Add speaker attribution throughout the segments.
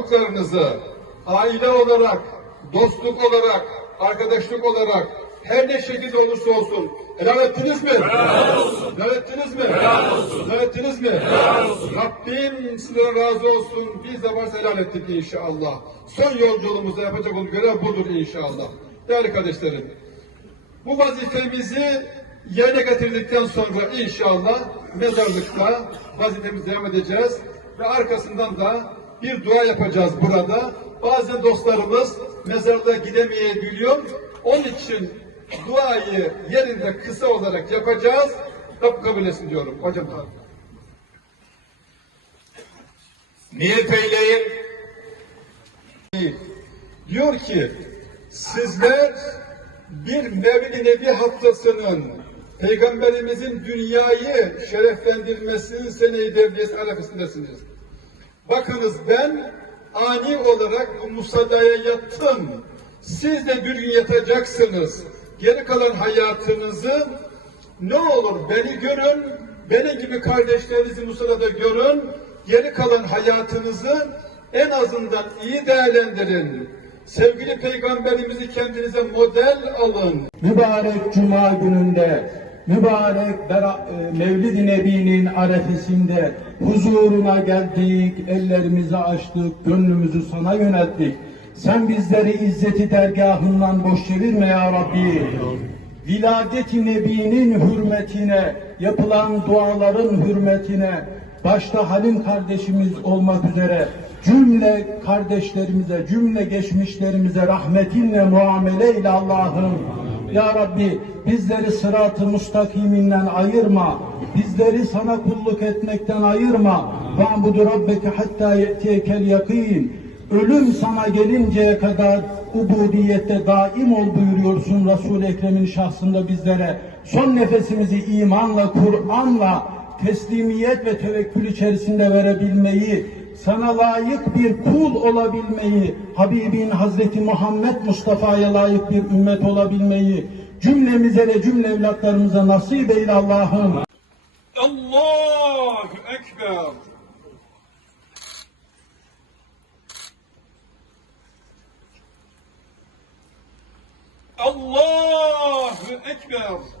Speaker 1: çocuklarınızı aile olarak, dostluk olarak, arkadaşlık olarak her ne şekilde olursa olsun helal ettiniz mi? Helal olsun. Helal ettiniz mi? Helal olsun. Helal ettiniz mi? Helal olsun. Rabbim sizlere razı olsun. Biz de varsa helal ettik inşallah. Son yolculuğumuzda yapacak olan görev budur inşallah. Değerli kardeşlerim, bu vazifemizi yerine getirdikten sonra inşallah mezarlıkta vazifemizi devam edeceğiz ve arkasından da bir dua yapacağız burada. Bazen dostlarımız mezarlığa gidemeyebiliyor. Onun için duayı yerinde kısa olarak yapacağız. Rabbim kabul etsin diyorum. Hocam.
Speaker 2: Niyet eyleyin.
Speaker 1: Diyor ki sizler bir Mevlid Nebi haftasının Peygamberimizin dünyayı şereflendirmesinin sene-i devriyesi arefesindesiniz. Bakınız ben ani olarak musallaya yattım. Siz de bir gün yatacaksınız. Geri kalan hayatınızı ne olur beni görün, benim gibi kardeşlerinizi musallada görün. Geri kalan hayatınızı en azından iyi değerlendirin. Sevgili peygamberimizi kendinize model alın.
Speaker 3: mübarek cuma gününde, mübarek e, Mevlid-i Nebi'nin arefesinde huzuruna geldik, ellerimizi açtık, gönlümüzü sana yönelttik. Sen bizleri izzeti dergahından boş çevirme ya Rabbi. Viladet-i Nebi'nin hürmetine, yapılan duaların hürmetine, başta Halim kardeşimiz olmak üzere cümle kardeşlerimize, cümle geçmişlerimize rahmetinle muamele ile Allah'ım. Ya Rabbi bizleri sırat-ı müstakiminden ayırma. Bizleri sana kulluk etmekten ayırma. Va'budu rabbeke hatta ye'tiyekel yakin. Ölüm sana gelinceye kadar ubudiyette daim ol buyuruyorsun Resul-i Ekrem'in şahsında bizlere. Son nefesimizi imanla, Kur'an'la, teslimiyet ve tevekkül içerisinde verebilmeyi, sana layık bir kul olabilmeyi, Habibin Hazreti Muhammed Mustafa'ya layık bir ümmet olabilmeyi, cümlemize ve cümle evlatlarımıza nasip eyle Allah'ım.
Speaker 1: Allahu Ekber. Allahu Ekber.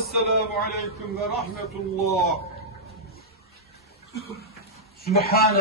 Speaker 1: السلام عليكم ورحمة الله.
Speaker 3: سبحان